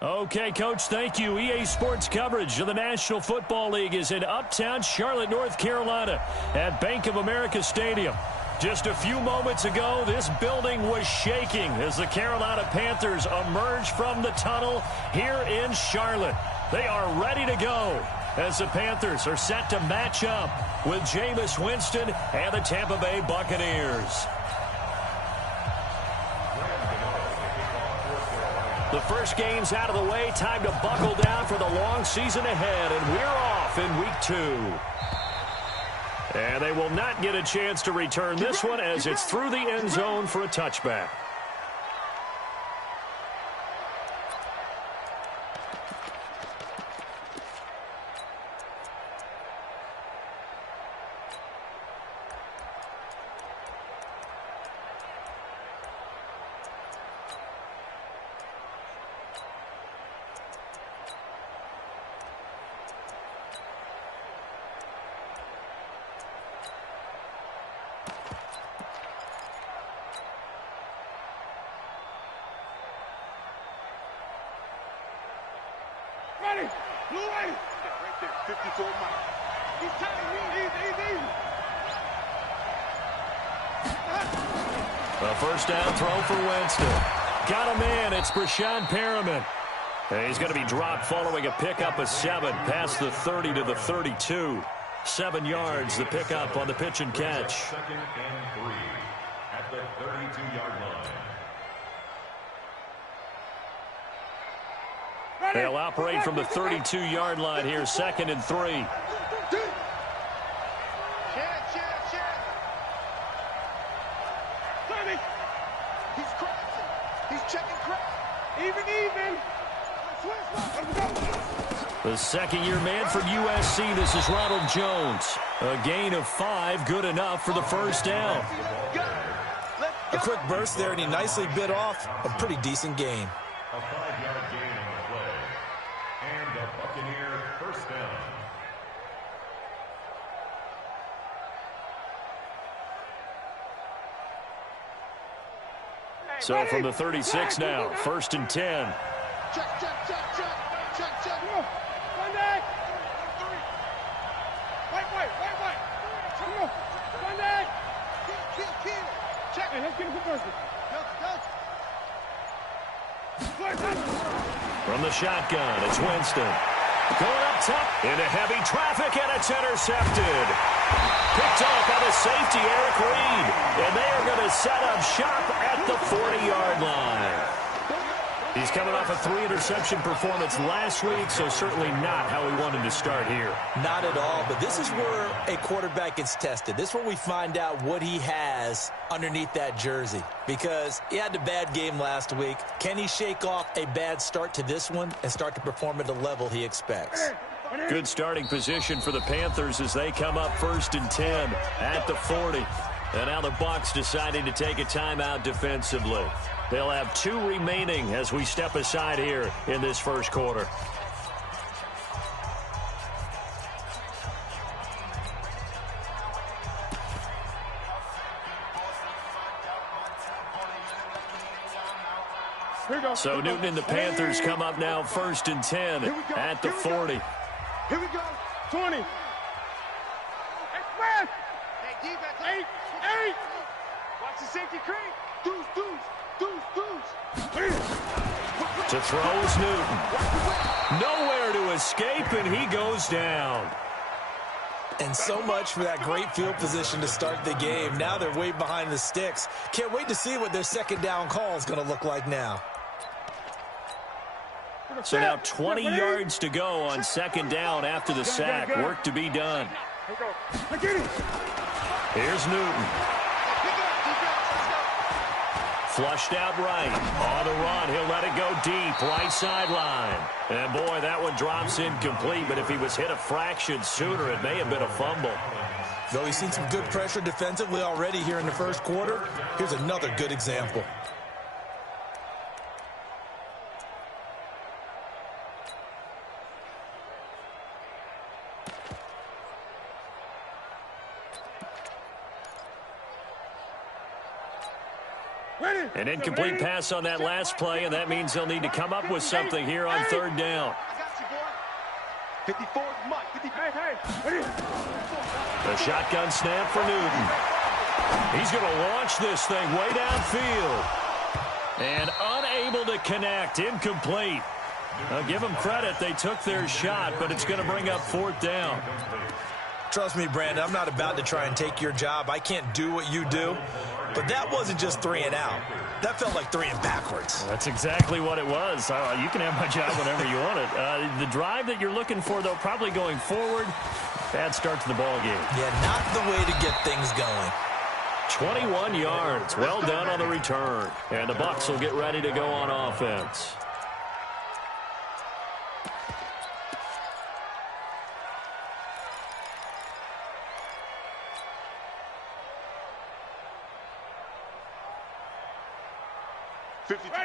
Okay, Coach, thank you. EA Sports coverage of the National Football League is in uptown Charlotte, North Carolina at Bank of America Stadium. Just a few moments ago, this building was shaking as the Carolina Panthers emerged from the tunnel here in Charlotte. They are ready to go as the Panthers are set to match up with Jameis Winston and the Tampa Bay Buccaneers. The first game's out of the way. Time to buckle down for the long season ahead, and we're off in week 2. And they will not get a chance to return this one as it's through the end zone for a touchback. A first down throw for Winston. Got a man. It's Brashad Perriman. And he's going to be dropped following a pickup of 7 past the 30 to the 32. 7 yards, the pickup on the pitch and catch. Second and 3 at the 32-yard line. They'll operate from the 32-yard line here, 2nd and 3. The second-year man for USC, this is Ronald Jones. A gain of 5, good enough for the first down. A quick burst there, and he nicely bit off a pretty decent gain. A 5-yard gain on the play. And a Buccaneer first down. So from the 36 now, 1st and 10. Check. Come on. One day. Wait. Come on. One day. Kill. Check. Hey, let's get him for first. From the shotgun, it's Winston. Going up top into heavy traffic, and it's intercepted. Picked off by the safety, Eric Reed. And they are going to set up shop at the 40-yard line. He's coming off a 3-interception performance last week, so certainly not how he wanted to start here. Not at all, but this is where a quarterback gets tested. This is where we find out what he has underneath that jersey, because he had a bad game last week. Can he shake off a bad start to this one and start to perform at the level he expects? Good starting position for the Panthers as they come up 1st and 10 at the 40. And now the Bucs deciding to take a timeout defensively. They'll have 2 remaining as we step aside here in this first quarter. So Newton and the Panthers come up now 1st and 10 at the 40. Here we go. 20. Express. Hey, defense. 8. Watch the safety creep. Deuce. To throw is Newton. Nowhere to escape, and he goes down. And so much for that great field position to start the game. Now they're way behind the sticks. Can't wait to see what their second down call is going to look like now. So now 20 yards to go on 2nd down after the sack. Work to be done. Here's Newton. Flushed out right. On the run, he'll let it go deep. Right sideline. And boy, that one drops incomplete. But if he was hit a fraction sooner, it may have been a fumble. Though he's seen some good pressure defensively already here in the first quarter, here's another good example. Ready. An incomplete pass on that last play, and that means they'll need to come up with something here on third down. 54, Mike. 50. The shotgun snap for Newton. He's going to launch this thing way downfield. And unable to connect. Incomplete. I'll give them credit. They took their shot, but it's going to bring up fourth down. Trust me, Brandon, I'm not about to try and take your job. I can't do what you do. But that wasn't just 3 and out. That felt like 3 and backwards. That's exactly what it was. You can have my job whenever you want it. The drive that you're looking for, though, probably going forward. Bad start to the ball game. Yeah, not the way to get things going. 21 yards. Well done on the return. And the Bucs will get ready to go on offense.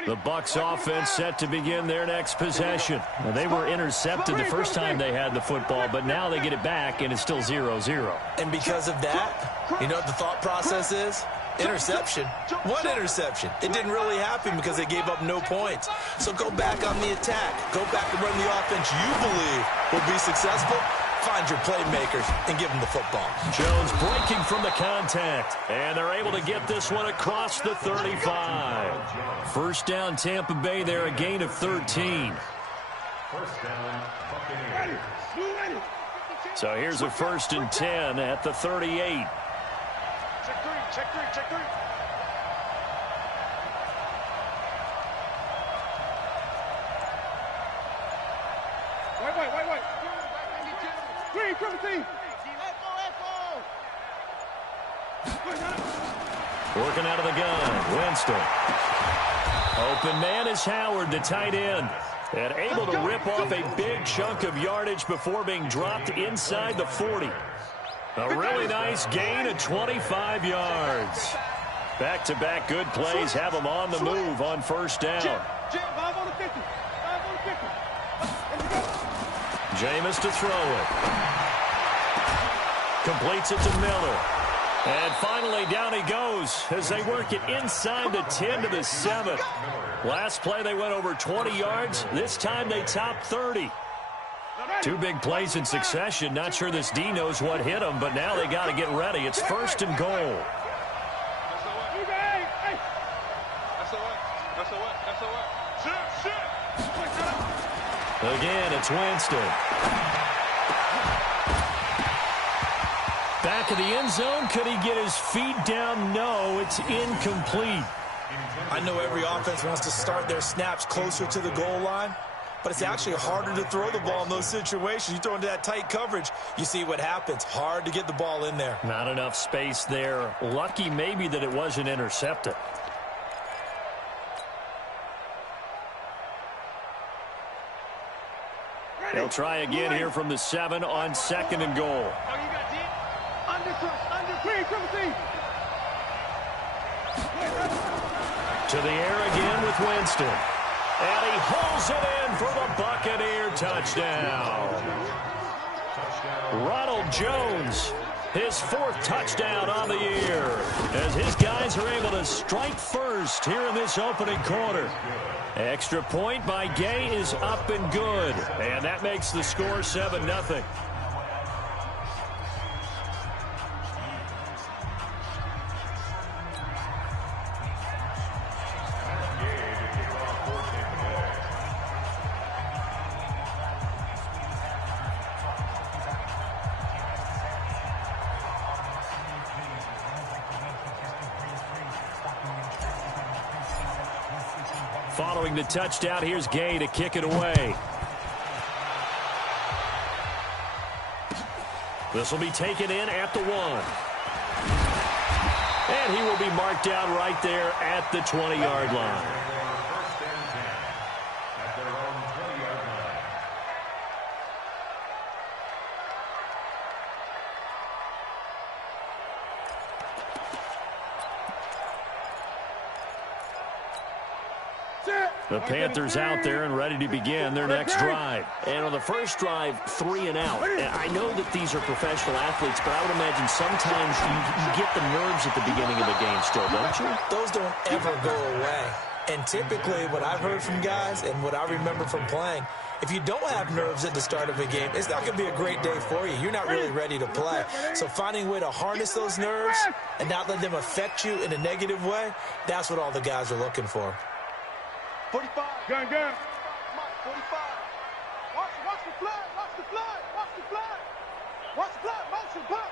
The Bucs offense set to begin their next possession. Now, they were intercepted the first time they had the football, but now they get it back, and it's still 0-0. And because of that, you know what the thought process is? Interception. What interception? It didn't really happen because they gave up no points. So go back on the attack. Go back and run the offense you believe will be successful. Find your playmakers and give them the football. Jones breaking from the contact. And they're able to get this one across the 35. First down, Tampa Bay there, a gain of 13. First down, Buccaneers. So here's a 1st and 10 at the 38. Check three. Wait. 3-17. Working out of the gun, Winston. Open man is Howard, the tight end. And able to rip off a big chunk of yardage before being dropped inside the 40. A really nice gain of 25 yards. Back-to-back good plays have them on the move on first down. Jameis to throw it. Completes it to Miller. And finally down he goes as they work it inside the 10 to the 7. Last play they went over 20 yards. This time they topped 30. 2 big plays in succession. Not sure this D knows what hit them, but now they got to get ready. It's 1st and goal. Again, it's Winston. Back of the end zone. Could he get his feet down? No, it's incomplete. I know every offense wants to start their snaps closer to the goal line, but it's actually harder to throw the ball in those situations. You throw into that tight coverage, you see what happens. Hard to get the ball in there. Not enough space there. Lucky maybe that it wasn't intercepted. They'll try again here from the 7 on 2nd and goal. To the air again with Winston. And he hauls it in for the Buccaneer touchdown. Ronald Jones, his 4th touchdown on the year, as his guys are able to strike first here in this opening quarter. Extra point by Gay is up and good, and that makes the score 7-0. Following the touchdown, here's Gay to kick it away. This will be taken in at the 1. And he will be marked down right there at the 20-yard line. First and 10 at their own 20-yard line. The Panthers out there and ready to begin their next drive. And on the first drive, 3 and out. I know that these are professional athletes, but I would imagine sometimes you get the nerves at the beginning of the game still, don't you? Those don't ever go away. And typically what I've heard from guys and what I remember from playing, if you don't have nerves at the start of a game, it's not going to be a great day for you. You're not really ready to play. So finding a way to harness those nerves and not let them affect you in a negative way, that's what all the guys are looking for. 45. Gun. 45. Watch the flag. Watch the flag. Watch the flag. Watch the flag. Motion. Pop.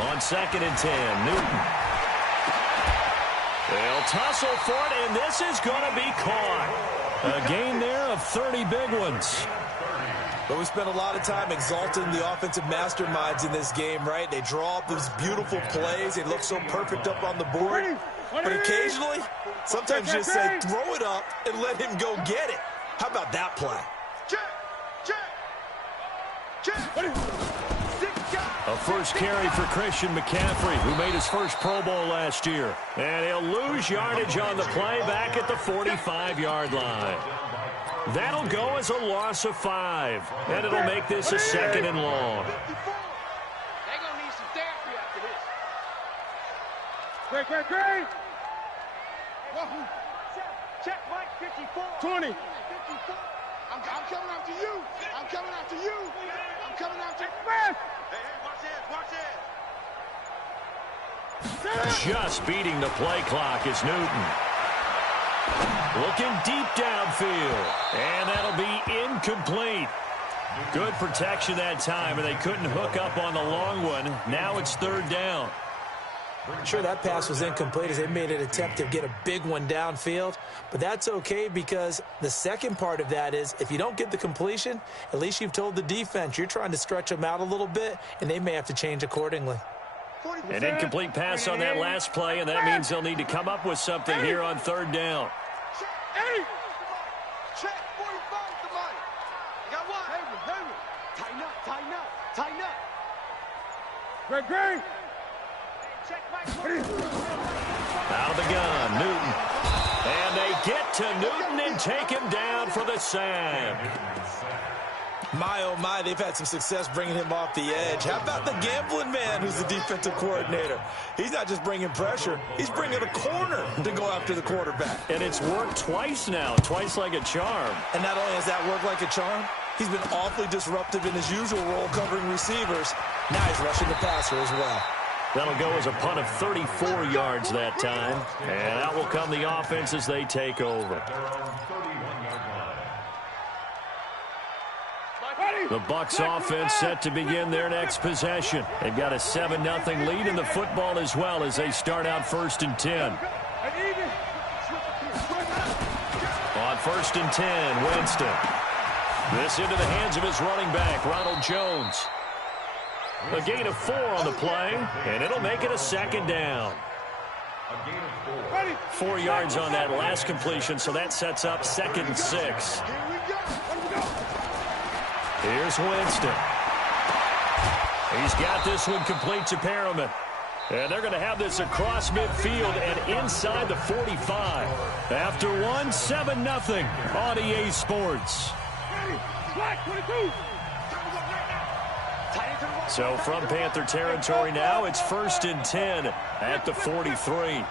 On 2nd and 10, Newton. They'll tussle for it, and this is going to be caught. A gain there of 30 big ones. But we spent a lot of time exalting the offensive masterminds in this game, right? They draw up these beautiful plays. They look so perfect up on the board. But occasionally, sometimes you just say, throw it up and let him go get it. How about that play? Check. A first carry for Christian McCaffrey, who made his first Pro Bowl last year. And he'll lose yardage on the play back at the 45-yard line. That'll go as a loss of 5. And it'll make this a 2nd and long. They're going to need some therapy after this. Great. Check, Mike, 54. 20. 54. I'm coming after you. I'm coming after you. Hey, watch it. Just beating the play clock is Newton. Looking deep downfield. And that'll be incomplete. Good protection that time, and they couldn't hook up on the long one. Now it's 3rd down. Sure, that pass was incomplete as they made an attempt to get a big one downfield. But that's okay because the second part of that is if you don't get the completion, at least you've told the defense you're trying to stretch them out a little bit, and they may have to change accordingly. An incomplete pass on that last play, and that means they'll need to come up with something here on 3rd down. Check 45 the money. You got one. Henry. Tighten up. Great. Check Mike. Out of the gun, Newton. And they get to Newton and take him down for the sack. My, oh my, they've had some success bringing him off the edge. How about the gambling man who's the defensive coordinator? He's not just bringing pressure. He's bringing a corner to go after the quarterback. And it's worked twice now, twice like a charm. And not only has that worked like a charm, he's been awfully disruptive in his usual role covering receivers. Now he's rushing the passer as well. That'll go as a punt of 34 yards that time. And out will come the offense as they take over. The Bucs offense set to begin their next possession. They've got a 7-0 lead in the football as well as they start out 1st and 10. On 1st and 10, Winston. This into the hands of his running back, Ronald Jones. A gain of 4 on the play, and it'll make it a 2nd down. 4 yards on that last completion, so that sets up 2nd and 6. Here's Winston. He's got this one complete to Perriman. And they're going to have this across midfield and inside the 45. After 7-0 on EA Sports. So from Panther territory now, it's 1st and 10 at the 43.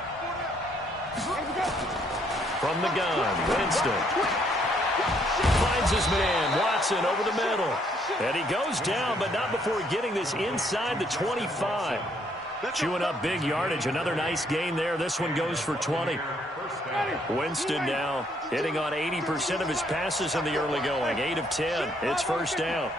From the gun, Winston. Finds his man, Watson, over the middle. And he goes down, but not before getting this inside the 25. Chewing up big yardage. Another nice gain there. This one goes for 20. Winston now hitting on 80% of his passes in the early going. 8 of 10. It's 1st down.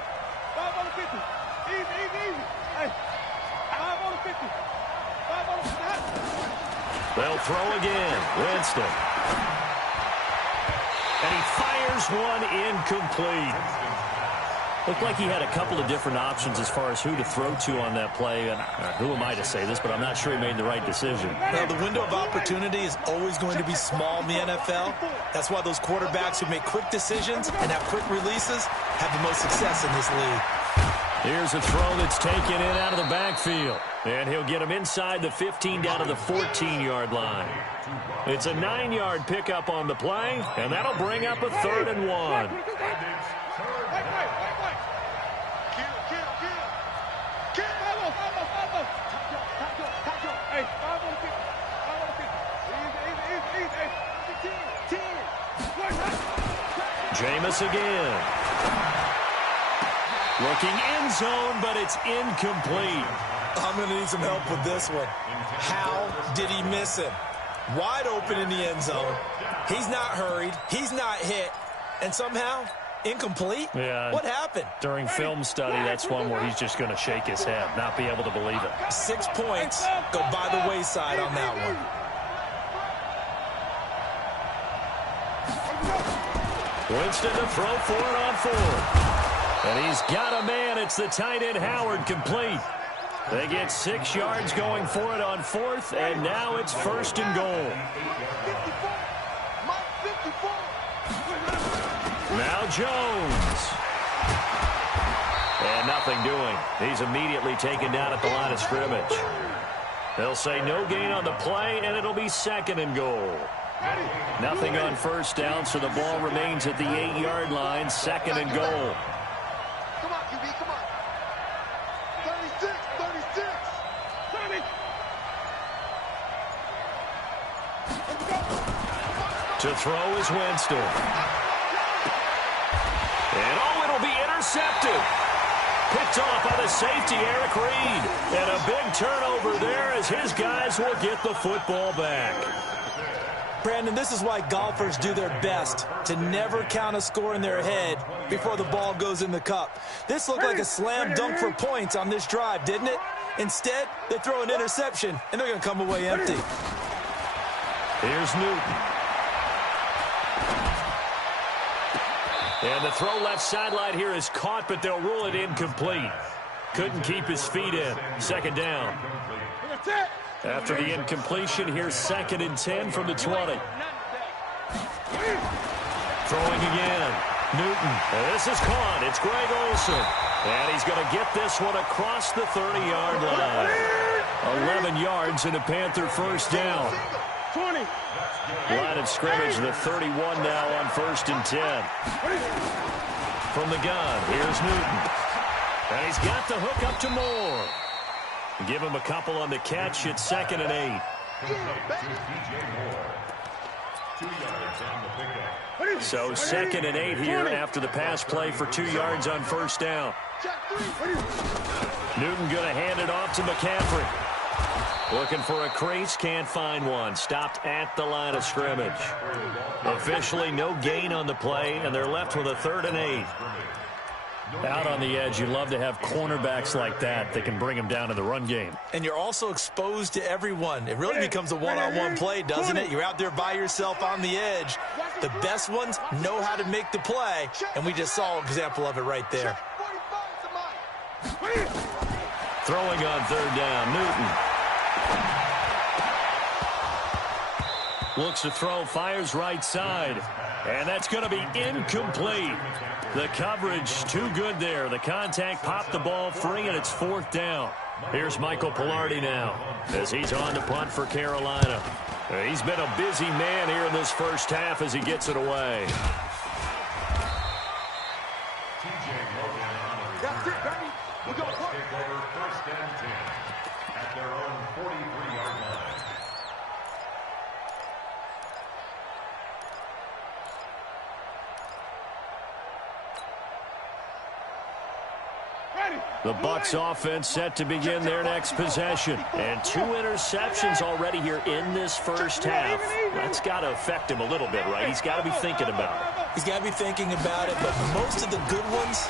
They'll throw again. Winston. And he fires one incomplete. Looked like he had a couple of different options as far as who to throw to on that play. And who am I to say this, but I'm not sure he made the right decision. Well, the window of opportunity is always going to be small in the NFL. That's why those quarterbacks who make quick decisions and have quick releases have the most success in this league. Here's a throw that's taken in out of the backfield. And he'll get him inside the 15 down to the 14-yard line. It's a 9-yard pickup on the play, and that'll bring up a 3rd and 1. Jameis again. Looking end zone, but it's incomplete. I'm going to need some help with this one. How did he miss him? Wide open in the end zone. He's not hurried. He's not hit. And somehow, incomplete? Yeah. What happened? During film study, that's one where he's just going to shake his head, not be able to believe it. 6 points go by the wayside on that one. Winston to throw for it on 4th. And he's got a man. It's the tight end Howard, complete. They get 6 yards going for it on 4th, and now it's 1st and goal. Now Jones. And nothing doing. He's immediately taken down at the line of scrimmage. They'll say no gain on the play, and it'll be 2nd and goal. Nothing on 1st down, so the ball remains at the 8-yard line, 2nd and goal. Come on, QB, come on. 36, 36. 30. To throw is Winston. And it'll be intercepted. Picked off by the safety, Eric Reed. And a big turnover there as his guys will get the football back. Brandon, this is why golfers do their best to never count a score in their head before the ball goes in the cup. This looked like a slam dunk for points on this drive, didn't it? Instead, they throw an interception, and they're going to come away empty. Here's Newton. And the throw left sideline here is caught, but they'll rule it incomplete. Couldn't keep his feet in. 2nd down. After the incompletion, here's 2nd and 10 from the 20. Throwing again. Newton. And this is caught. It's Greg Olsen. And he's going to get this one across the 30-yard line. 11 yards and a Panther 1st down. 20. Line of scrimmage, the 31 now on 1st and 10. From the gun, here's Newton. And he's got the hook up to Moore. Give him a couple on the catch. It's 2nd and 8. So 2nd and 8 here after the pass play for 2 yards on 1st down. Newton going to hand it off to McCaffrey. Looking for a crease, can't find one. Stopped at the line of scrimmage. Officially no gain on the play, and they're left with a 3rd and 8. Out on the edge, you love to have cornerbacks like that that can bring them down in the run game. And you're also exposed to everyone. It really becomes a one-on-one play, doesn't it? You're out there by yourself on the edge. The best ones know how to make the play, and we just saw an example of it right there. Throwing on 3rd down, Newton. Looks to throw, fires right side. And that's going to be incomplete. The coverage too good there. The contact popped the ball free, and it's 4th down. Here's Michael Pilardi now as he's on to punt for Carolina. He's been a busy man here in this first half as he gets it away. That's it, baby. We're going to Take over 1st and 10 at their own 43-yard line. The Bucs offense set to begin their next possession. And 2 interceptions already here in this first half. That's got to affect him a little bit, right? He's got to be thinking about it. He's got to be thinking about it, but most of the good ones,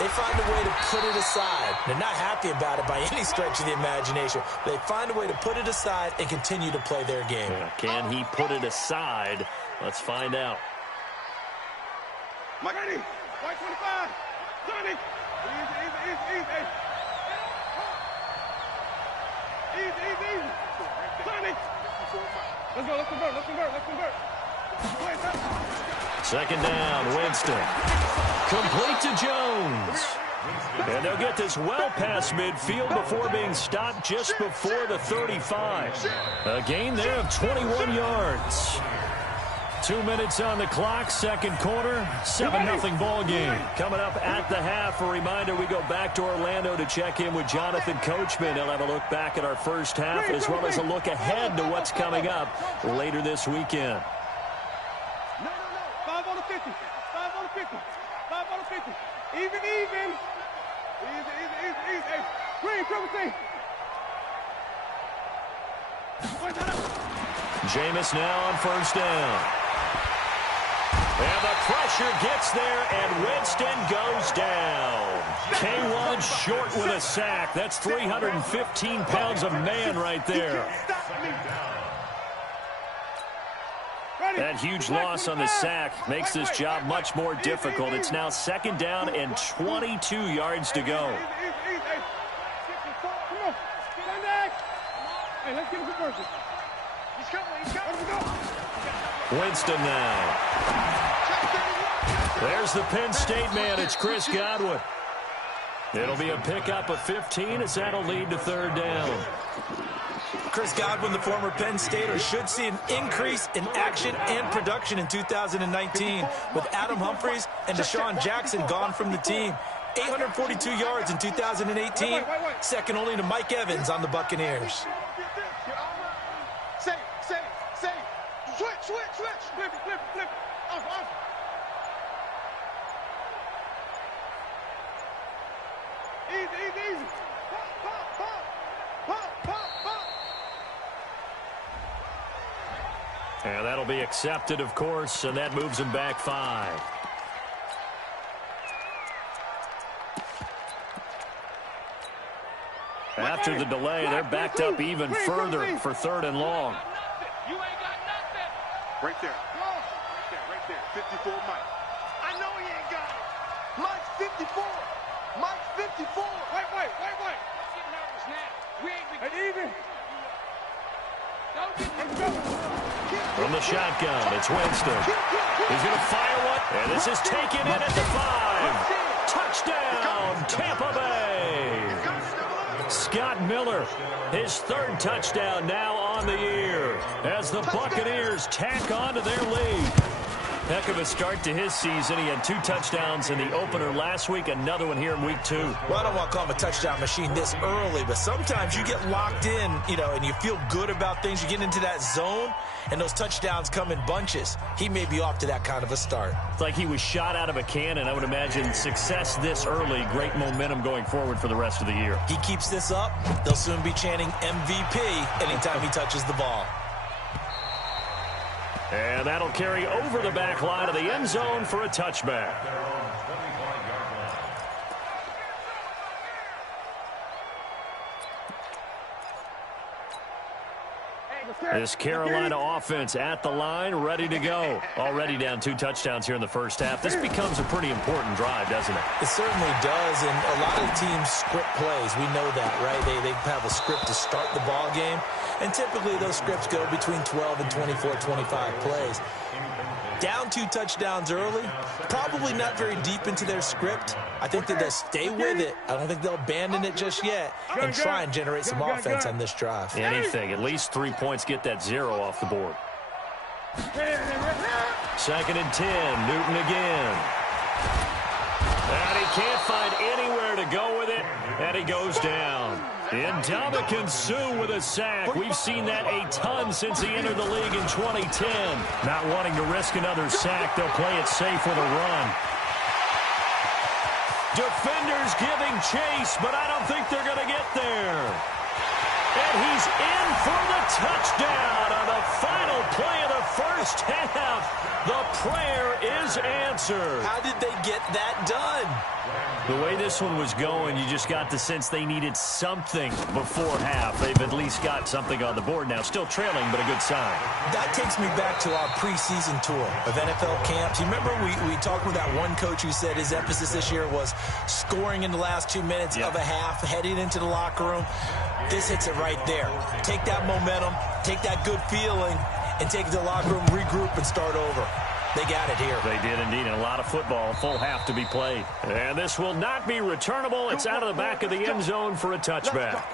they find a way to put it aside. They're not happy about it by any stretch of the imagination. They find a way to put it aside and continue to play their game. Yeah, can he put it aside? Let's find out. Mike 25, 30. Easy. Easy. 30. Let's convert. 2nd down, Winston. Complete to Jones. And they'll get this well past midfield before being stopped just before the 35. A gain there of 21 yards. 2 minutes on the clock, second quarter, 7-0 ball game. Coming up at the half, a reminder we go back to Orlando to check in with Jonathan Coachman. He'll have a look back at our first half as well as a look ahead to what's coming up later this weekend. No. 5 on the 50. 5 on the 50. 5 on the 50. Even. Easy. Hey, green, triple T. Jameis now on first down. And the pressure gets there, and Winston goes down. K1 short with a sack. That's 315 pounds of man right there. That huge loss on the sack makes this job much more difficult. It's now second down and 22 yards to go. Hey, let's get him conversion. He's coming. Winston now. There's the Penn State man. It's Chris Godwin. It'll be a pickup of 15 as that'll lead to third down. Chris Godwin, the former Penn Stater, should see an increase in action and production in 2019 with Adam Humphries and Deshaun Jackson gone from the team. 842 yards in 2018, second only to Mike Evans on the Buccaneers. Say. Switch. Flip. Off. Easy. Pop. And that'll be accepted, of course, and that moves him back 5. After the delay, they're backed up even further for third and long. You ain't got nothing. Right there. 54 Mike. I know he ain't got it. Mike's 54. Wait. I'm getting nervous now. We ain't been even. From the shotgun, it's Winston. He's going to fire one, and this is taken in at the 5. Touchdown, Tampa Bay. Scott Miller, his third touchdown now on the year as the Buccaneers tack on to their lead. Heck of a start to his season. He had 2 touchdowns in the opener last week, another one here in week 2. Well, I don't want to call him a touchdown machine this early, but sometimes you get locked in, and you feel good about things. You get into that zone, and those touchdowns come in bunches. He may be off to that kind of a start. It's like he was shot out of a cannon. I would imagine success this early, great momentum going forward for the rest of the year. He keeps this up, they'll soon be chanting MVP anytime he touches the ball. And that'll carry over the back line of the end zone for a touchback. This Carolina offense at the line, ready to go. Already down 2 touchdowns here in the first half. This becomes a pretty important drive, doesn't it? It certainly does, and a lot of teams script plays. We know that, right? They have a script to start the ball game, and typically those scripts go between 12 and 24, 25 plays. Down 2 touchdowns early, probably not very deep into their script. I think that they'll stay with it. I don't think they'll abandon it just yet and try and generate some offense on this drive. Anything, at least 3 points, get that 0 off the board. Second and 10, Newton again. And he can't find anywhere to go with it, and he goes down. Ndamukong Suh with a sack. We've seen that a ton since he entered the league in 2010. Not wanting to risk another sack, they'll play it safe with a run. Defenders giving chase, but I don't think they're going to get there. And he's in for the touchdown on the final play of the first half. The prayer is answered. How did they get that done? The way this one was going, you just got the sense they needed something before half. They've at least got something on the board now. Still trailing, but a good sign. That takes me back to our preseason tour of NFL camps. You remember we talked with that one coach who said his emphasis this year was scoring in the last 2 minutes of a half, heading into the locker room. This hits it right there. Take that momentum, take that good feeling, and take it to the locker room, regroup, and start over. They got it here. They did indeed, and a lot of football, full half to be played. And this will not be returnable. It's out of the back of the end zone for a touchback.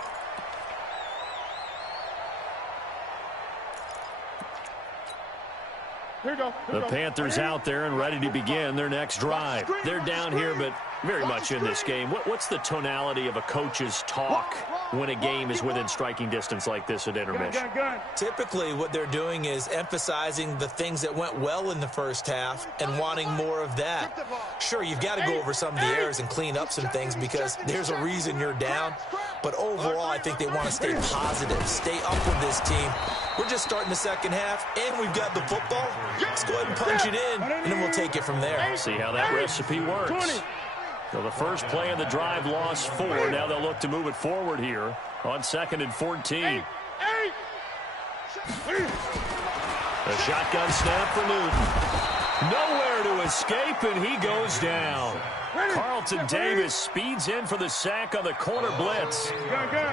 The Panthers out there and ready to begin their next drive. They're down here, but very much in this game. What's the tonality of a coach's talk when a game is within striking distance like this at intermission? Typically, what they're doing is emphasizing the things that went well in the first half and wanting more of that. Sure, you've got to go over some of the errors and clean up some things because there's a reason you're down. But overall, I think they want to stay positive, stay up with this team. We're just starting the second half, and we've got the football. Let's go ahead and punch it in, and then we'll take it from there. See how that recipe works. So the first play of the drive lost 4. Now they'll look to move it forward here on 2nd and 14. A shotgun snap for Newton. Nowhere to escape, and he goes down. Carlton Davis speeds in for the sack on the corner blitz.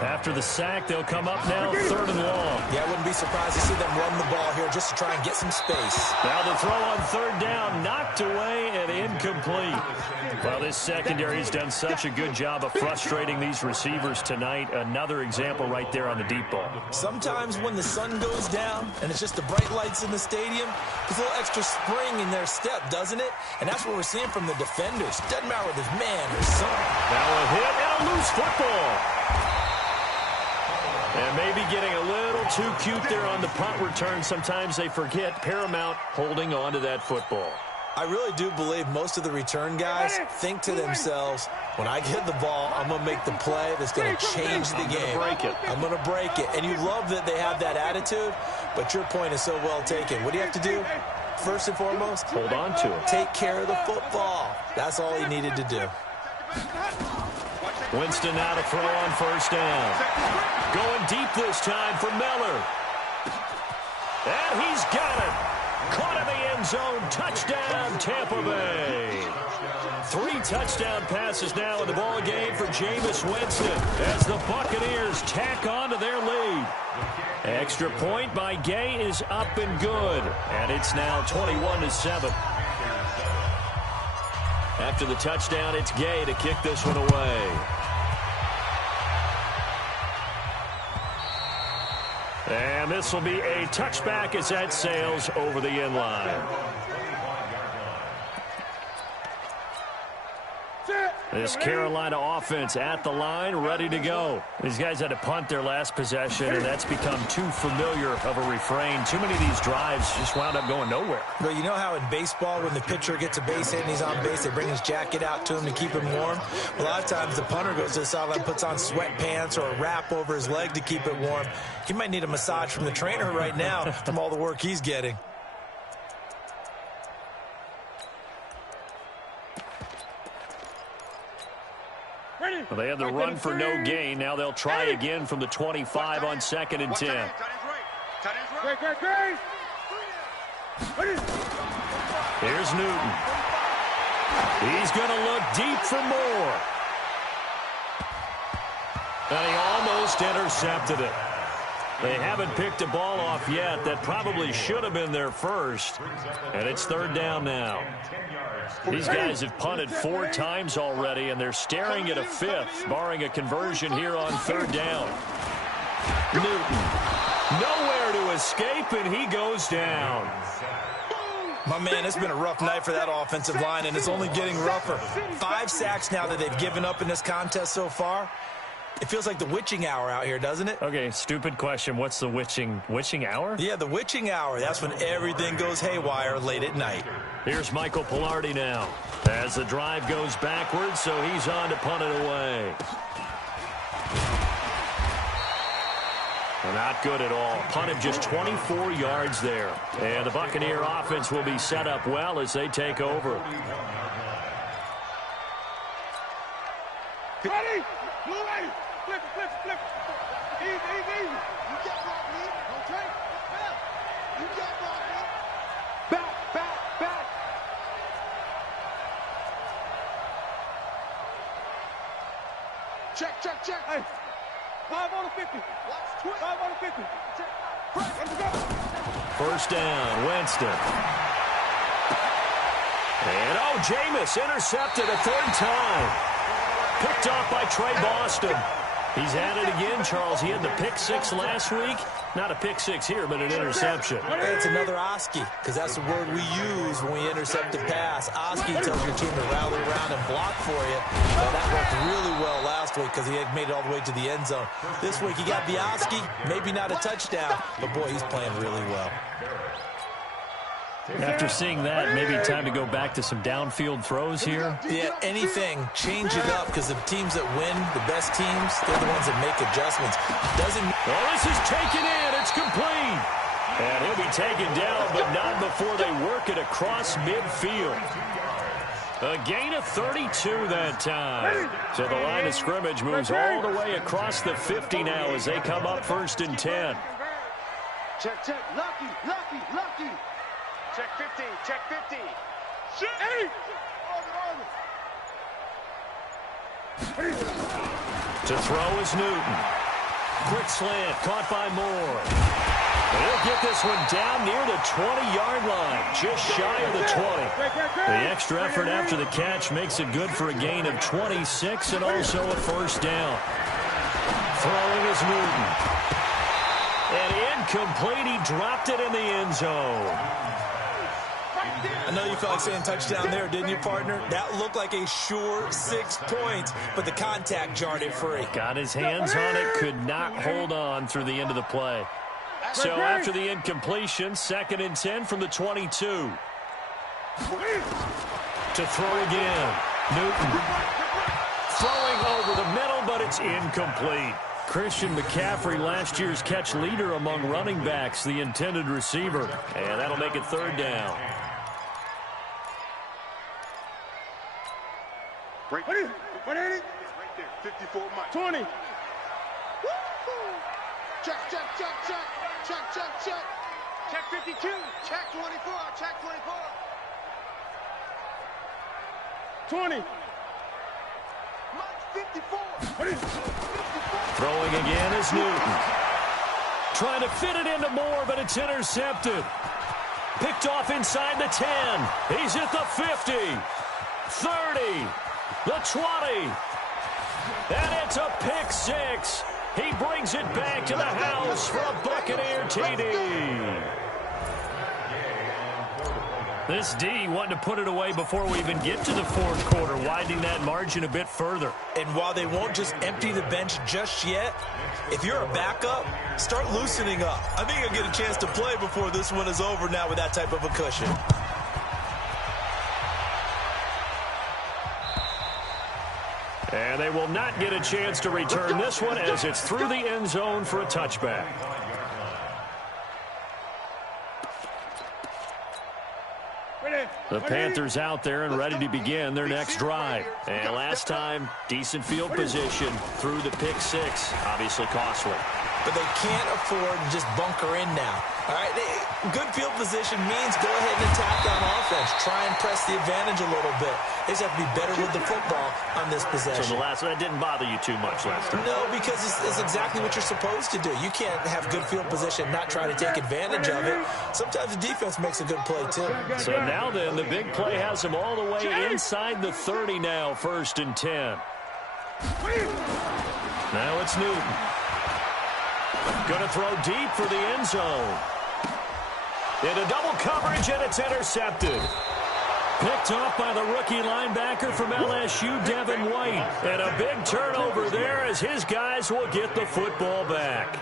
After the sack, they'll come up now 3rd and long. Yeah, I wouldn't be surprised to see them run the ball here just to try and get some space. Now the throw on 3rd down, knocked away and incomplete. Well, this secondary has done such a good job of frustrating these receivers tonight. Another example right there on the deep ball. Sometimes when the sun goes down and it's just the bright lights in the stadium, there's a little extra spring in their step, doesn't it? And that's what we're seeing from the defenders. Doesn't matter whether there's man or son. Now a hit and a loose football. And maybe getting a little too cute there on the punt return. Sometimes they forget Paramount holding on to that football. I really do believe most of the return guys think to themselves, when I get the ball, I'm going to make the play that's going to change the game. I'm going to break it. And you love that they have that attitude, but your point is so well taken. What do you have to do? First and foremost, hold on to it. Take care of the football. That's all he needed to do. Winston now to throw on 1st down. Going deep this time for Miller. And he's got it. Caught in the end zone. Touchdown, Tampa Bay. 3 touchdown passes now in the ball game for Jameis Winston as the Buccaneers tack on to their lead. Extra point by Gay is up and good. And it's now 21-7. After the touchdown, it's Gay to kick this one away. And this will be a touchback as that sails over the end line. This Carolina offense at the line, ready to go. These guys had to punt their last possession, and that's become too familiar of a refrain. Too many of these drives just wound up going nowhere. But you know how in baseball, when the pitcher gets a base hit and he's on base, they bring his jacket out to him to keep him warm? A lot of times the punter goes to the sideline, puts on sweatpants or a wrap over his leg to keep it warm. He might need a massage from the trainer right now from all the work he's getting. Well, they had the run for no gain. Now they'll try again from the 25 on 2nd and 10. Here's Newton. He's going to look deep for more. And he almost intercepted it. They haven't picked a ball off yet. That probably should have been their first. And it's 3rd down now. These guys have punted 4 times already, and they're staring at a 5th, barring a conversion here on 3rd down. Newton, nowhere to escape, and he goes down. My man, it's been a rough night for that offensive line, and it's only getting rougher. 5 sacks now that they've given up in this contest so far. It feels like the witching hour out here, doesn't it? Okay, stupid question. What's the witching hour? Yeah, the witching hour. That's when everything goes haywire late at night. Here's Michael Pilardi now as the drive goes backwards, so he's on to punt it away. Not good at all. Punted just 24 yards there. And the Buccaneer offense will be set up well as they take over. Ready? Flip, flip, flip. Easy, easy. You got rock, man. Okay? You got rock, man. Back, back, back. Check, check, check. Hey. 5 on the 50. 5 on the 50. Check. Let's go. 1st down, Winston. And, oh, Jameis intercepted a third time. Picked off by Trey Boston. He's at it again, Charles. He had the pick six last week. Not a pick six here, but an interception. It's another Oski, because that's the word we use when we intercept a pass. Oski tells your team to rally around and block for you. Well, that worked really well last week because he had made it all the way to the end zone. This week he got the Oski, maybe not a touchdown, but boy, he's playing really well. After seeing that, maybe time to go back to some downfield throws here. Yeah, anything. Change it up, because the teams that win, the best teams, they're the ones that make adjustments. Well, this is taken in. It's complete. And he'll be taken down, but not before they work it across midfield. A gain of 32 that time. So the line of scrimmage moves all the way across the 50 now as they come up 1st and 10. Check, check. Lucky, lucky, lucky. Check 15, check 50. Shit. 8. To throw is Newton. Quick slant, caught by Moore. He'll get this one down near the 20-yard line, just shy of the 20. The extra effort after the catch makes it good for a gain of 26 and also a first down. Throwing is Newton. And incomplete, he dropped it in the end zone. I know you felt like saying touchdown there, didn't you, partner? That looked like a sure 6 points, but the contact jarred it free. Got his hands on it, could not hold on through the end of the play. So after the incompletion, 2nd and 10 from the 22. To throw again. Newton. Throwing over the middle, but it's incomplete. Christian McCaffrey, last year's catch leader among running backs, the intended receiver. And that'll make it 3rd down. Right there. Right there. 54 miles. 20. Woo! Check, check, check, check. Check, check, check. Check 52. Check 24. Check 24. 20. 54. Throwing again is Newton. Trying to fit it into Moore, but it's intercepted. Picked off inside the 10. He's at the 50. 30. The 20. And it's a pick six. He brings it back to the house for a Buccaneer TD. This D wanting to put it away before we even get to the 4th quarter, widening that margin a bit further. And while they won't just empty the bench just yet, if you're a backup, start loosening up. I think you'll get a chance to play before this one is over now with that type of a cushion. And they will not get a chance to return this one as it's through the end zone for a touchback. The Panthers out there and ready to begin their next drive. And last time, decent field position through the pick six. Obviously costly. But they can't afford to just bunker in now. All right, good field position means go ahead and attack on offense. Try and press the advantage a little bit. They just have to be better with the football on this possession. So the last one, that didn't bother you too much last time? No, because it's exactly what you're supposed to do. You can't have good field position, not try to take advantage of it. Sometimes the defense makes a good play, too. So now then, the big play has them all the way inside the 30 now, 1st and 10. Now it's Newton. Going to throw deep for the end zone. Into double coverage, and it's intercepted. Picked off by the rookie linebacker from LSU, Devin White. And a big turnover there as his guys will get the football back.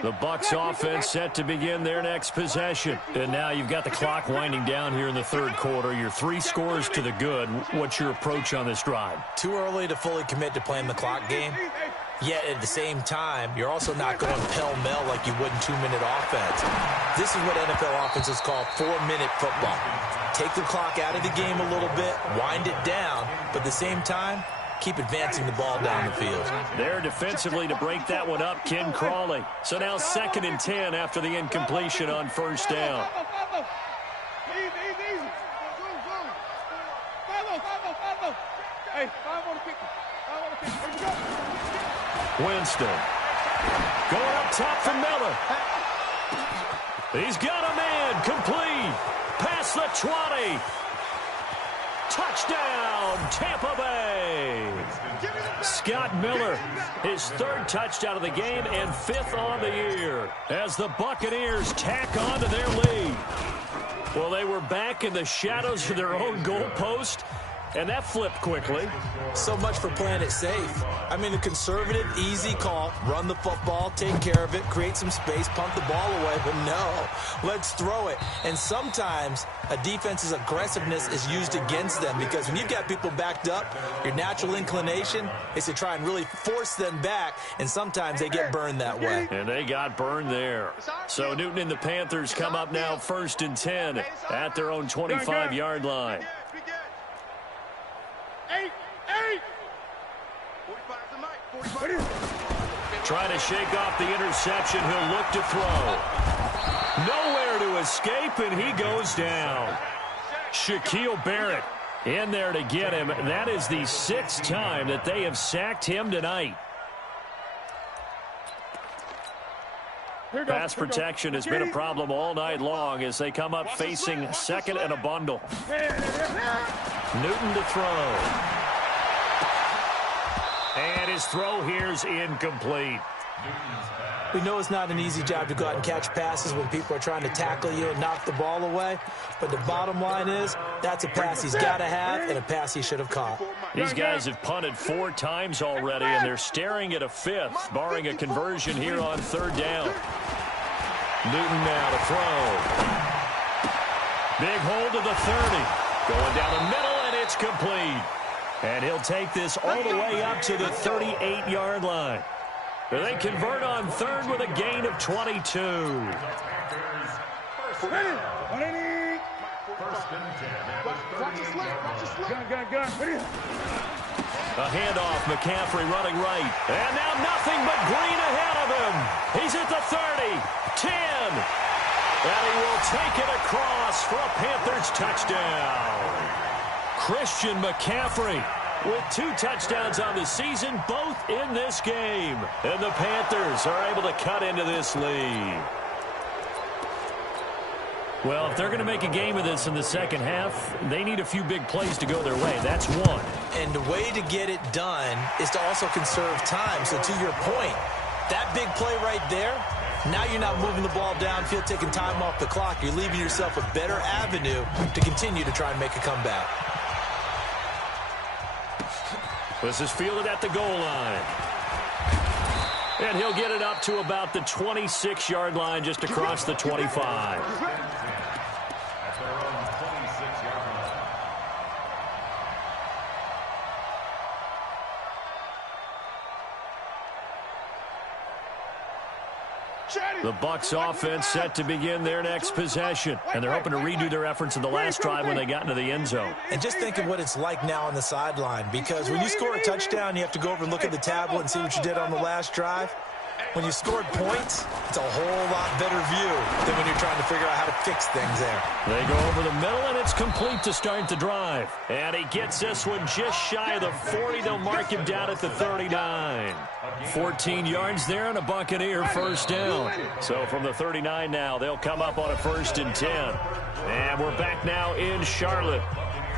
The Bucs offense set to begin their next possession. And now you've got the clock winding down here in the 3rd quarter. You're 3 scores to the good. What's your approach on this drive? Too early to fully commit to playing the clock game. Yet at the same time, you're also not going pell-mell like you would in 2-minute offense. This is what NFL offenses call 4-minute football. Take the clock out of the game a little bit, wind it down, but at the same time, keep advancing the ball down the field. There defensively to break that one up, Ken Crawley. So now 2nd and 10 after the incompletion on 1st down. Hey, I want to kick. Here we go. Winston. Going up top for Miller. He's got a man. Complete. Past the 20. Touchdown, Tampa Bay. Scott Miller, his third touchdown of the game and fifth on the year as the Buccaneers tack on to their lead. Well, they were back in the shadows of their own goalpost, and that flipped quickly. So much for playing it safe. I mean, a conservative, easy call. Run the football, take care of it, create some space, punt the ball away. But no, let's throw it. And sometimes a defense's aggressiveness is used against them because when you've got people backed up, your natural inclination is to try and really force them back, and sometimes they get burned that way. And they got burned there. So Newton and the Panthers come up now 1st and 10 at their own 25-yard line. 8. 45 the mic. 45. Trying to shake off the interception. He'll look to throw. Nowhere to escape, and he goes down. Shaquille Barrett in there to get him. That is the 6th time that they have sacked him tonight. Pass protection has been a problem all night long as they come up facing second and a bundle. Newton to throw. And his throw here's incomplete. We know it's not an easy job to go out and catch passes when people are trying to tackle you and knock the ball away. But the bottom line is that's a pass he's got to have and a pass he should have caught. These guys have punted 4 times already, and they're staring at a 5th, barring a conversion here on 3rd down. Newton now to throw. Big hold to the 30. Going down the middle, and it's complete. And he'll take this all the way up to the 38-yard line. They convert on 3rd with a gain of 22. A handoff, McCaffrey running right. And now nothing but green ahead of him. He's at the 30, 10. And he will take it across for a Panthers touchdown. Christian McCaffrey with 2 touchdowns on the season, both in this game. And the Panthers are able to cut into this lead. Well, if they're going to make a game of this in the second half, they need a few big plays to go their way. That's one. And the way to get it done is to also conserve time. So to your point, that big play right there, now you're not moving the ball downfield, taking time off the clock. You're leaving yourself a better avenue to continue to try and make a comeback. This is fielded at the goal line. And he'll get it up to about the 26-yard line, just across the 25. The Bucs offense set to begin their next possession. And they're hoping to redo their efforts in the last drive when they got into the end zone. And just think of what it's like now on the sideline, because when you score a touchdown, you have to go over and look at the tablet and see what you did on the last drive. When you scored points, it's a whole lot better view than when you're trying to figure out how to fix things there. They go over the middle, and it's complete to start the drive. And he gets this one just shy of the 40. They'll mark him down at the 39. 14 yards there and a Buccaneer first down. So from the 39 now, they'll come up on a 1st and 10. And we're back now in Charlotte.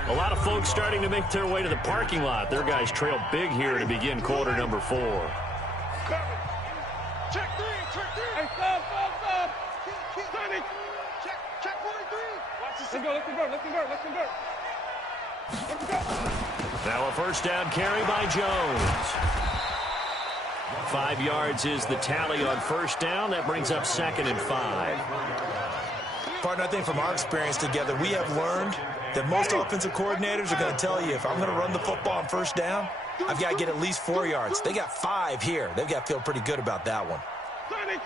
A lot of folks starting to make their way to the parking lot. Their guys trail big here to begin quarter number 4. Check 3. Hey, stop. Check 43. Let's convert. Now a first down carry by Jones. 5 yards is the tally on first down. That brings up 2nd and 5. Partner, I think from our experience together, we have learned that most offensive coordinators are going to tell you, if I'm going to run the football on first down, I've got to get at least 4 yards. They got 5 here. They've got to feel pretty good about that one. White.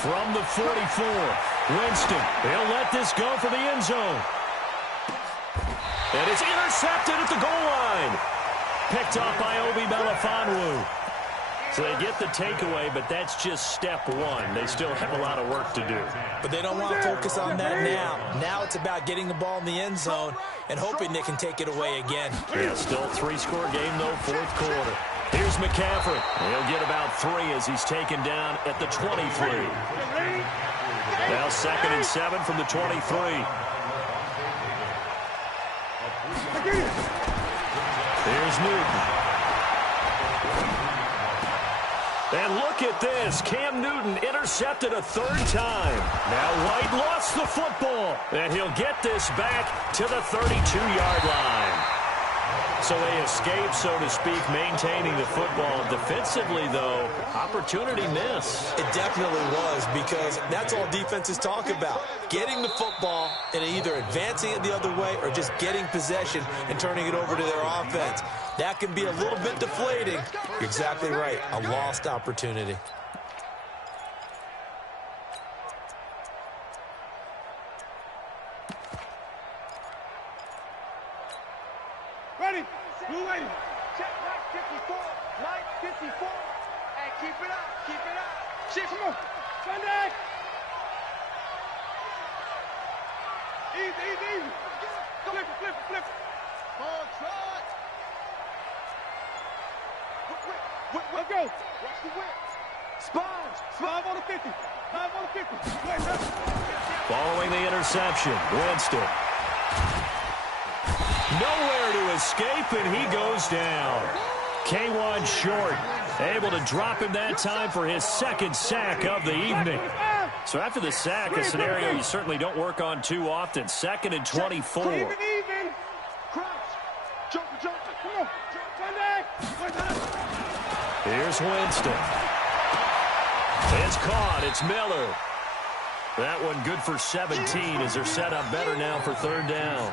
From the 44, Winston. They'll let this go for the end zone. And it's intercepted at the goal line. Picked off by Obi Melifonwu. So they get the takeaway, but that's just step one. They still have a lot of work to do. But they don't want to focus on that now. Now it's about getting the ball in the end zone and hoping they can take it away again. Yeah, still a 3-score game, though, fourth quarter. Here's McCaffrey. He'll get about 3 as he's taken down at the 23. Now 2nd and 7 from the 23. Here's Newton. And look at this. Cam Newton intercepted a 3rd time. Now White lost the football. And he'll get this back to the 32-yard line. So they escape, so to speak, maintaining the football. Defensively, though, opportunity miss. It definitely was, because that's all defenses talk about. Getting the football and either advancing it the other way or just getting possession and turning it over to their offense. That can be a little bit deflating. You're exactly right. A lost opportunity. Ready? Blue lady. Check right 54. Right 54. And keep it up. Keep it up. Shit, come on. Sunday. Easy, easy, easy. Flip it, flip it, flip it. Ball trot. Whip, let's go. Watch the whip. Sponge. 5 on the 50. 5 on the 50. Following the interception, Winston. Nowhere to escape, and he goes down. K1 short, able to drop him that time for his 2nd sack of the evening. So after the sack, a scenario you certainly don't work on too often. 2nd and 24. Even. Crouch. Jump. Come on. Here's Winston. It's caught. It's Miller. That one good for 17 as they're set up better now for 3rd down.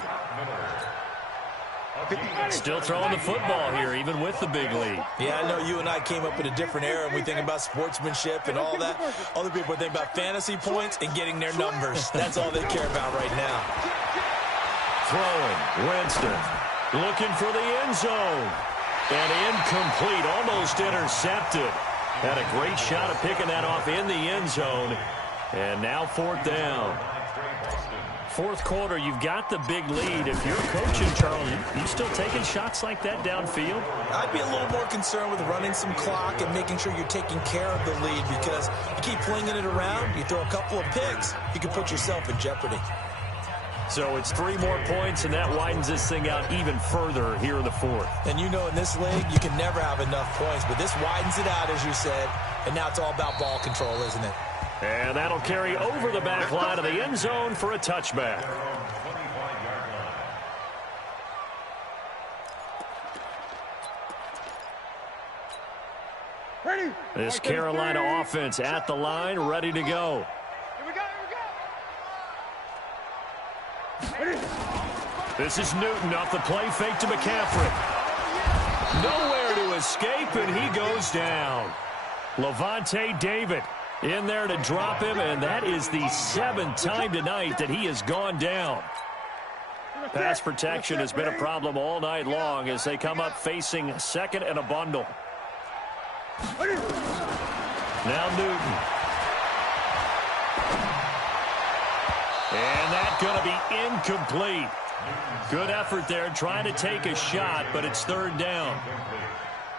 Still throwing the football here, even with the big lead. Yeah, I know you and I came up in a different era, and we think about sportsmanship and all that. Other people think about fantasy points and getting their numbers. That's all they care about right now. Throwing, Winston, looking for the end zone. And incomplete, almost intercepted. Had a great shot of picking that off in the end zone. And now 4th down. Fourth quarter, you've got the big lead. If you're coaching, Charles, you still taking shots like that downfield? I'd be a little more concerned with running some clock and making sure you're taking care of the lead, because you keep flinging it around, you throw a couple of picks, you can put yourself in jeopardy. So it's 3 more points, and that widens this thing out even further here in the 4th. And you know in this league, you can never have enough points, but this widens it out, as you said, and now it's all about ball control, isn't it? And that'll carry over the back line of the end zone for a touchback. Ready? This Carolina offense at the line, ready to go. Here we go. Ready? This is Newton off the play fake to McCaffrey. Nowhere to escape, and he goes down. Levante David in there to drop him, and that is the 7th time tonight that he has gone down. Pass protection has been a problem all night long as they come up facing 2nd and a bundle. Now Newton. And that's going to be incomplete. Good effort there trying to take a shot, but it's 3rd down.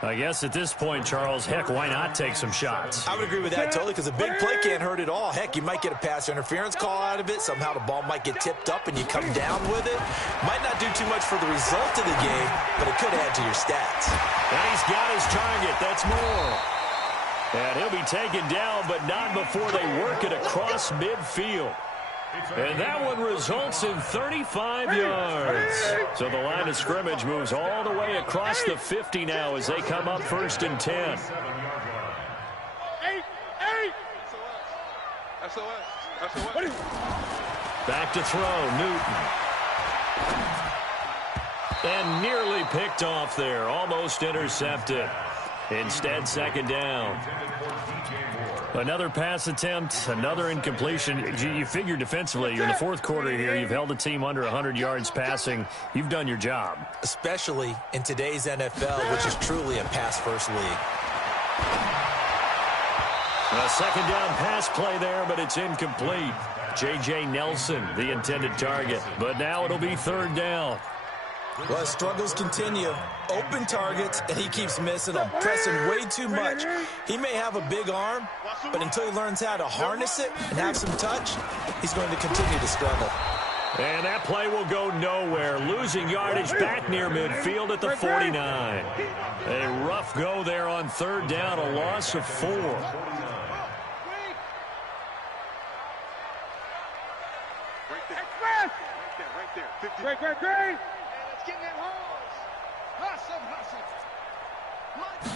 I guess at this point, Charles, heck, why not take some shots? I would agree with that totally, because a big play can't hurt at all. Heck, you might get a pass interference call out of it. Somehow the ball might get tipped up and you come down with it. Might not do too much for the result of the game, but it could add to your stats. And he's got his target. That's Moore. And he'll be taken down, but not before they work it across midfield. And that one results in 35 yards. So the line of scrimmage moves all the way across the 50 now as they come up 1st and 10. Back to throw, Newton. And nearly picked off there, almost intercepted. Instead, 2nd down. Another pass attempt, another incompletion. You figure defensively, you're in the 4th quarter here. You've held the team under 100 yards passing. You've done your job. Especially in today's NFL, which is truly a pass-first league. A second down pass play there, but it's incomplete. J.J. Nelson, the intended target. But now it'll be third down. Well, struggles continue. Open targets, and he keeps missing them, pressing way too much. He may have a big arm, but until he learns how to harness it and have some touch, he's going to continue to struggle. And that play will go nowhere. Losing yardage back near midfield at the 49. A rough go there on third down, a loss of 4.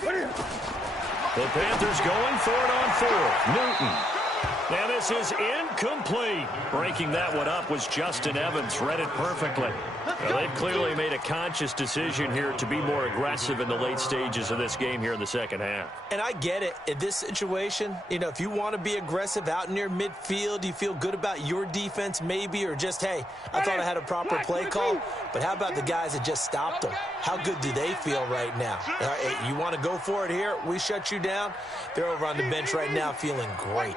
Great. The Panthers going for it on 4th. Newton. And this is incomplete. Breaking that one up was Justin Evans. Read it perfectly. Well, they've clearly made a conscious decision here to be more aggressive in the late stages of this game here in the second half. And I get it. In this situation, if you want to be aggressive out near midfield, you feel good about your defense maybe, or just, hey, I thought I had a proper play call. But how about the guys that just stopped them? How good do they feel right now? Hey, you want to go for it here? We shut you down. They're over on the bench right now feeling great.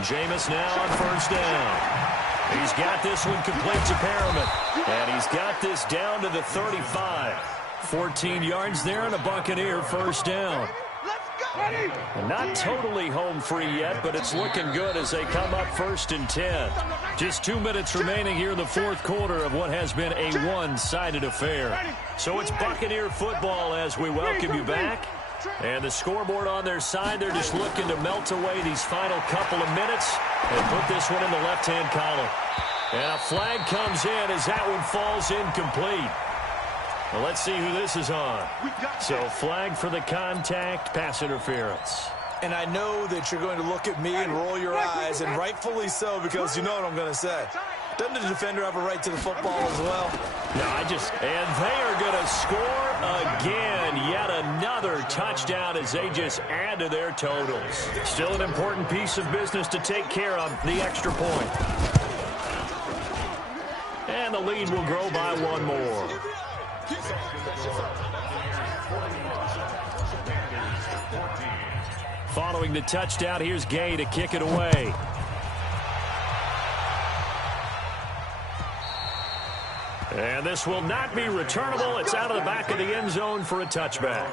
Jameis now on first down. He's got this one complete to Perriman. And he's got this down to the 35. 14 yards there and a Buccaneer first down. And not totally home free yet, but it's looking good as they come up 1st and 10. Just 2 minutes remaining here in the fourth quarter of what has been a one-sided affair. So it's Buccaneer football as we welcome you back. And the scoreboard on their side, they're just looking to melt away these final couple of minutes and put this one in the left-hand column. And a flag comes in as that one falls incomplete. Well, let's see who this is on. So flag for the contact, pass interference. And I know that you're going to look at me and roll your eyes, and rightfully so, because you know what I'm going to say. Doesn't the defender have a right to the football as well? No, and they are going to score again. Yet another touchdown as they just add to their totals. Still an important piece of business to take care of, the extra point. And the lead will grow by one more. Following the touchdown, here's Gay to kick it away. And this will not be returnable. It's out of the back of the end zone for a touchback.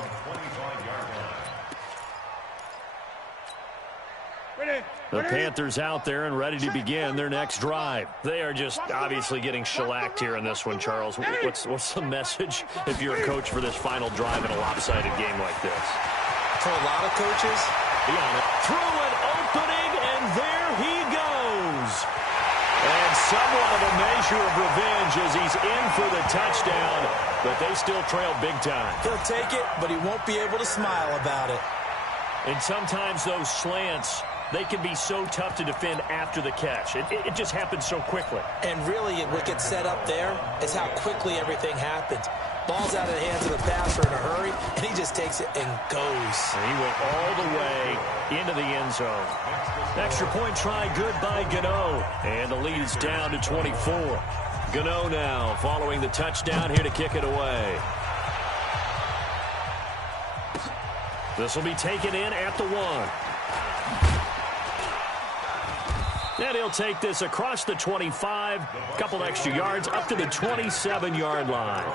The Panthers out there and ready to begin their next drive. They are just obviously getting shellacked here in this one, Charles. What's the message if you're a coach for this final drive in a lopsided game like this? For a lot of coaches, be on it. Through an opening, and there he goes. And somewhat of a measure of revenge as he's in for the touchdown, but they still trail big time. He'll take it, but he won't be able to smile about it. And sometimes those slants, they can be so tough to defend after the catch. It just happens so quickly. And really, what gets set up there is how quickly everything happens. Ball's out of the hands of the passer in a hurry, and he just takes it and goes. And he went all the way into the end zone. Extra point try good by Gano. And the lead is down to 24. Gano now following the touchdown here to kick it away. This will be taken in at the 1. And he'll take this across the 25, a couple extra yards, up to the 27-yard line.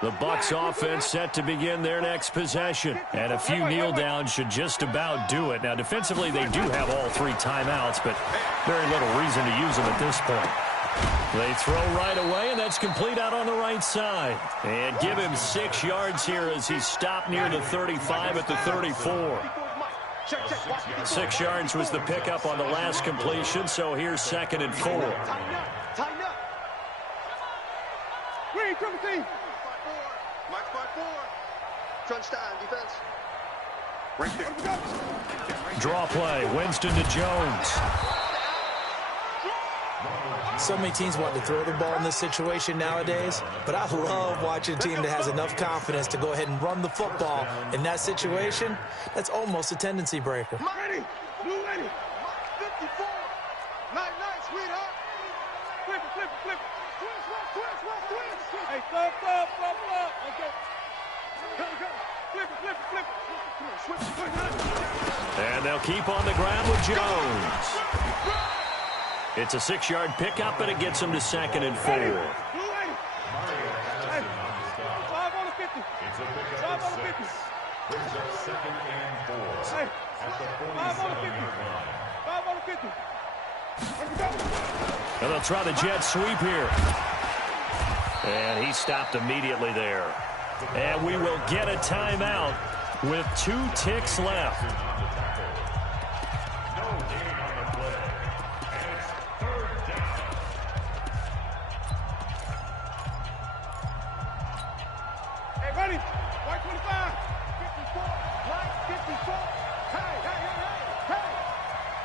The Bucs offense set to begin their next possession. And a few kneel downs should just about do it. Now, defensively, they do have all 3 timeouts, but very little reason to use them at this point. They throw right away, and that's complete out on the right side. And give him 6 yards here as he's stopped near the 35 at the 34. 6 yards was the pickup on the last completion, so here's 2nd and 4. Green, triple team. Mike 5-4. Crunch time, defense. Right there. Draw play, Winston to Jones. So many teams want to throw the ball in this situation nowadays, but I love watching a team that has enough confidence to go ahead and run the football. In that situation, that's almost a tendency breaker. Ready, blue ready, 54. Night, sweetheart. Flip it. Hey, flip. Okay. Go. Flip it. Come on, switch. And they'll keep on the ground with Jones. It's a 6-yard pickup, and it gets him to 2nd and 4. Hey, 5 on the 50. It's a pickup 5 on of the 50. 6. Brings up 2nd and 4. Hey, At the 5 on the 50. 47-yard line. 5 on the 50. Let's go. And they'll try the jet sweep here. And he stopped immediately there. And we will get a timeout with 2 ticks left. No gain on the play. And it's 3rd down. Hey, buddy. White 25. 54. White 54. Hey.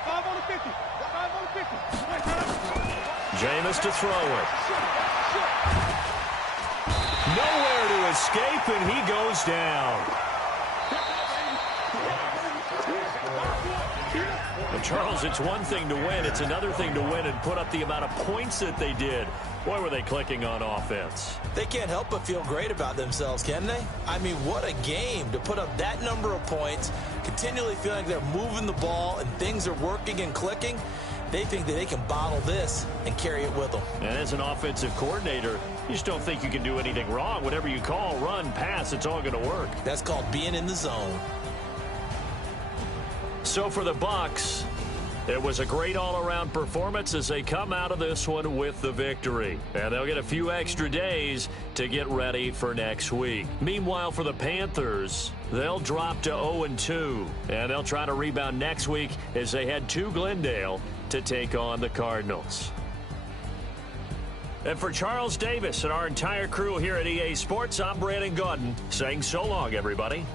5 on the 50. 5 on the 50. Jameis to throw it. Nowhere to escape, and he goes down. Well, Charles, it's one thing to win. It's another thing to win and put up the amount of points that they did. Boy, were they clicking on offense. They can't help but feel great about themselves, can they? I mean, what a game to put up that number of points, continually feeling like they're moving the ball and things are working and clicking. They think that they can bottle this and carry it with them. And as an offensive coordinator, you just don't think you can do anything wrong. Whatever you call, run, pass, it's all going to work. That's called being in the zone. So for the Bucs, it was a great all-around performance as they come out of this one with the victory. And they'll get a few extra days to get ready for next week. Meanwhile, for the Panthers, they'll drop to 0-2. And they'll try to rebound next week as they head to Glendale to take on the Cardinals. And for Charles Davis and our entire crew here at EA Sports, I'm Brandon Gaudin saying so long, everybody.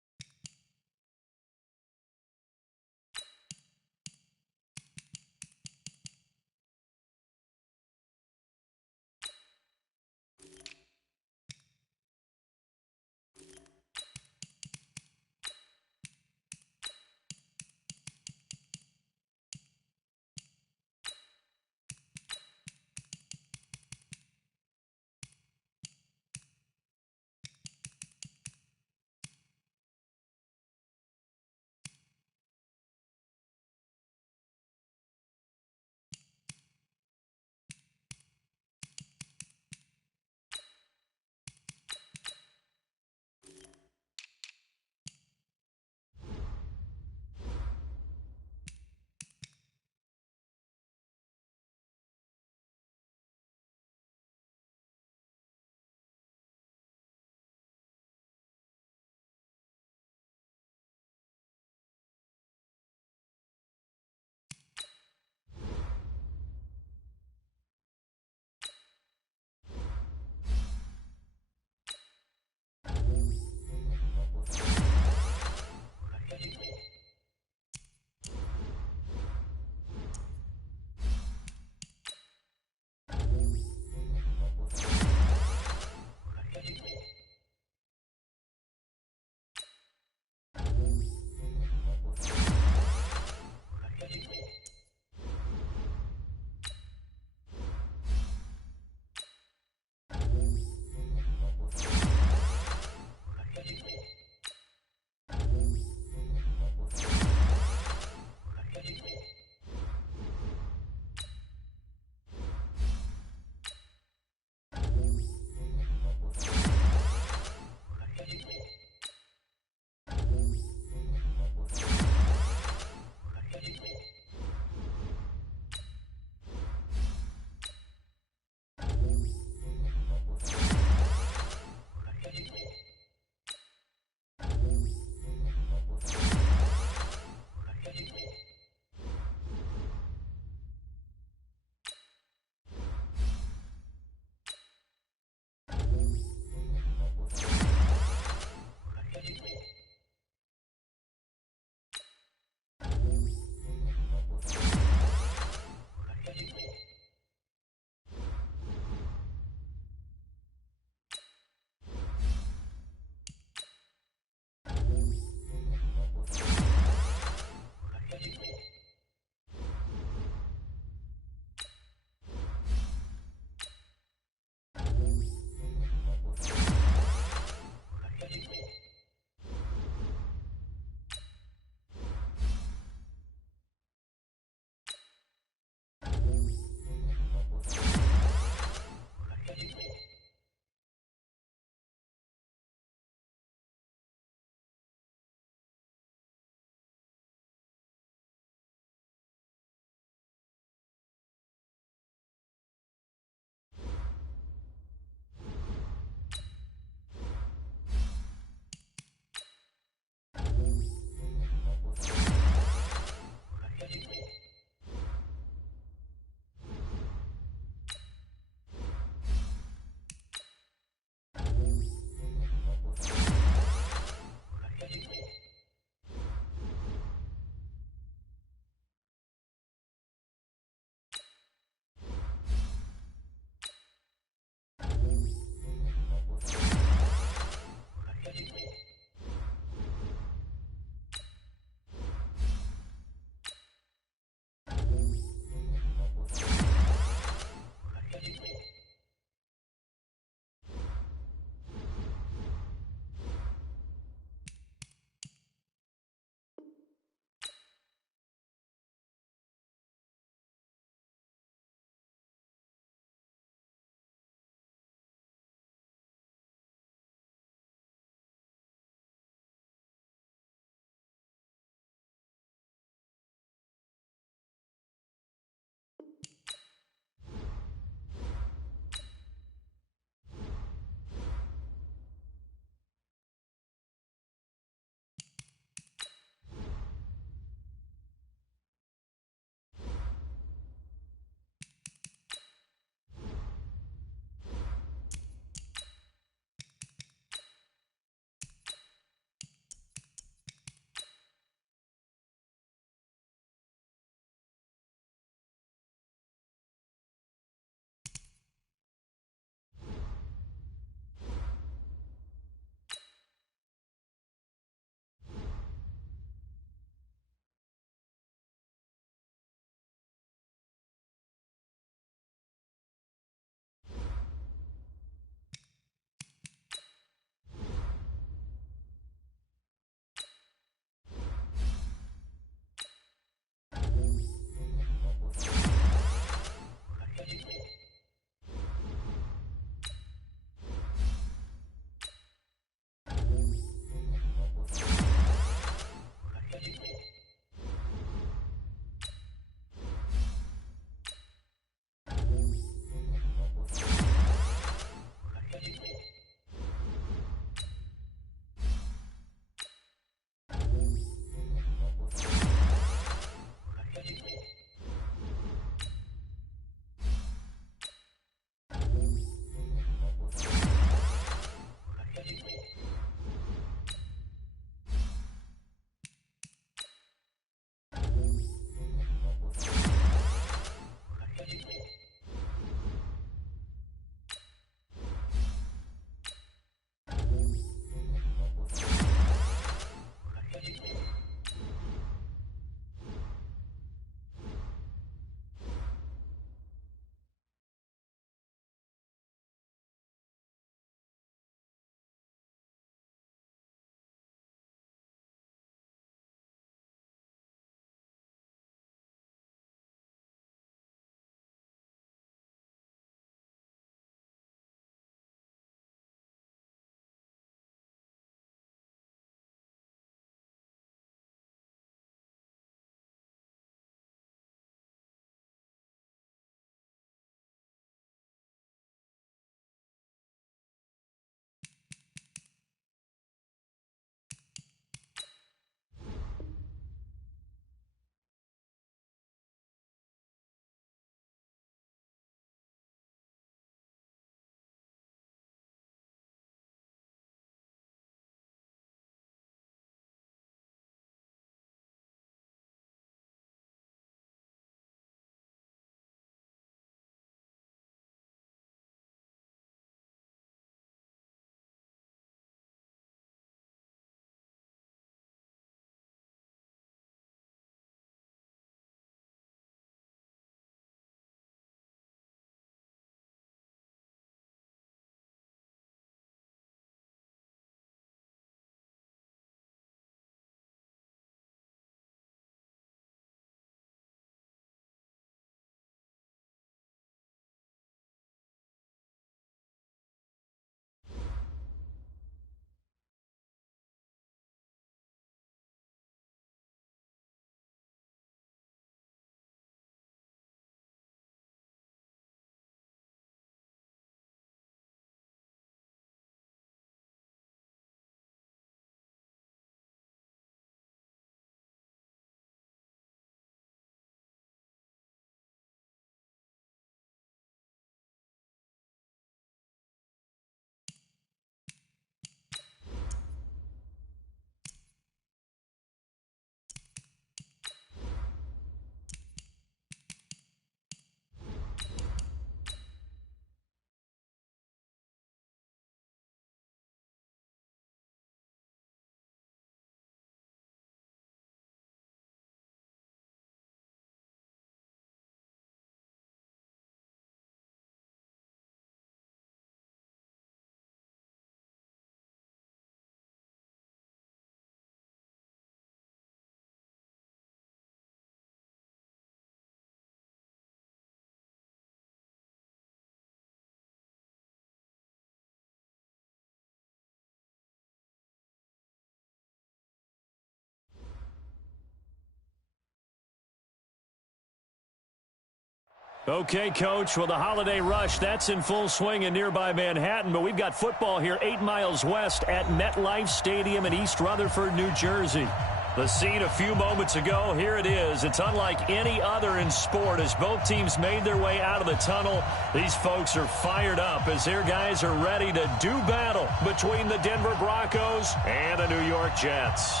Okay, Coach, well, the holiday rush, that's in full swing in nearby Manhattan, but we've got football here 8 miles west at MetLife Stadium in East Rutherford, New Jersey. The scene a few moments ago, here it is. It's unlike any other in sport as both teams made their way out of the tunnel. These folks are fired up as their guys are ready to do battle between the Denver Broncos and the New York Jets.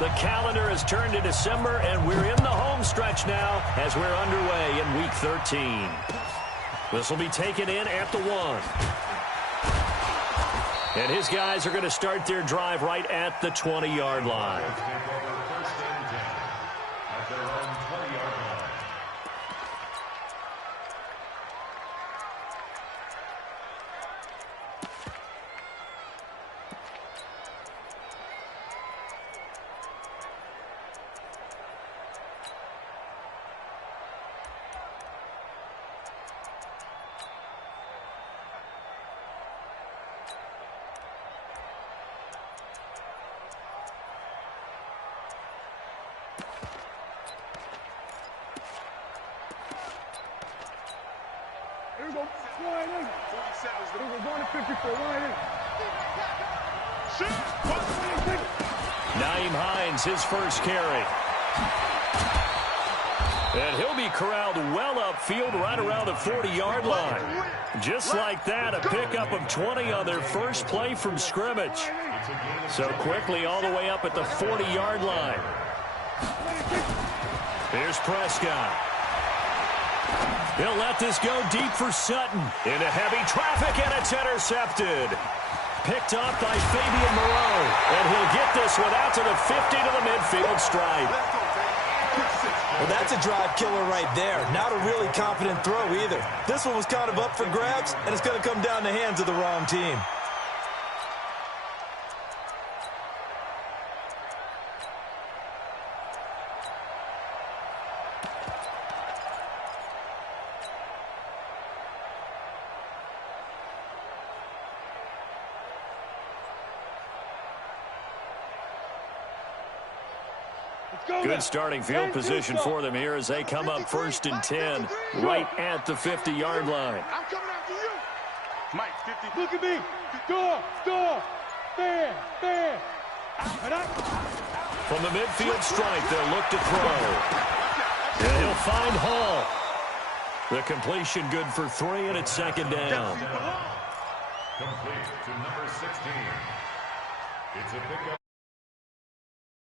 The calendar has turned to December, and we're in the home stretch now as we're underway in Week 13. This will be taken in at the 1. And his guys are going to start their drive right at the 20-yard line. Here we go. Line in. 47. Here we go. Going to 54. Line in. Shoot. Nyheim Hines, his first carry. And he'll be corralled well upfield right around the 40-yard line. Just like that, a pickup of 20 on their first play from scrimmage. So quickly all the way up at the 40-yard line. Here's Prescott. He'll let this go deep for Sutton. Into heavy traffic, and it's intercepted. Picked up by Fabian Moreau. And he'll get this one out to the 50 to the midfield stripe. Well, that's a drive killer right there. Not a really confident throw either. This one was kind of up for grabs, and it's going to come down the hands of the wrong team. Good starting field position for them here as they come up 1st and 10 right at the 50-yard line. I'm coming after you. Mike, 50. Look at me. Door. Fan. From the midfield stripe, they'll look to throw. And he'll find Hall. The completion good for 3, and it's 2nd down. Complete to number 16. It's a pickup.